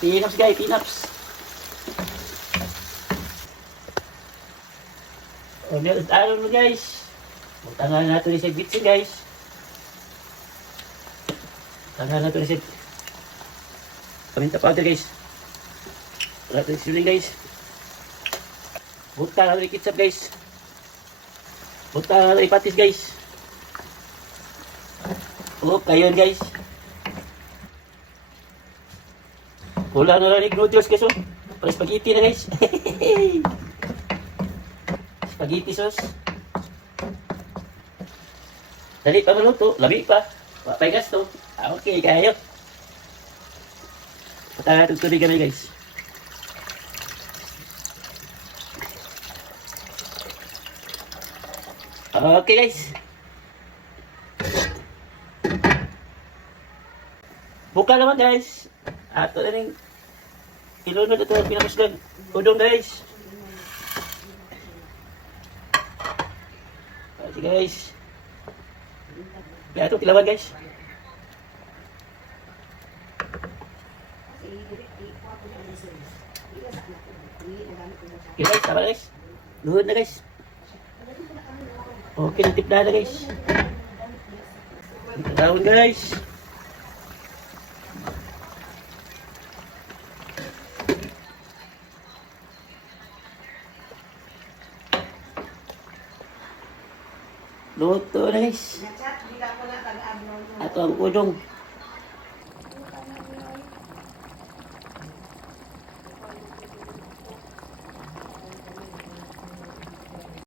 Pinaps guys, pinaps. O, ano guys. Magtangan natin sa bitsin guys. Tangan natin sa paminta powder guys. Wala natin siling guys. Buta natin ketchup guys. Buta natin patis guys. O, kayon guys. Wala na lang noodles guys oh. Para spaghetti na guys. Spaghetti sauce. Dali pa maluto, labi pa. Papay gasto. Okay, kayo. Patay natin tubig kami guys. Okay guys. Buka naman guys. Ato na rin. Ilunod ito pinamusgan. Udong guys. Okay guys. Kaya ito tilawan guys. Okay guys, tama guys. Luhod na guys. Okay, natip na guys. Tawon guys. Luto na guys. Ato ang udong.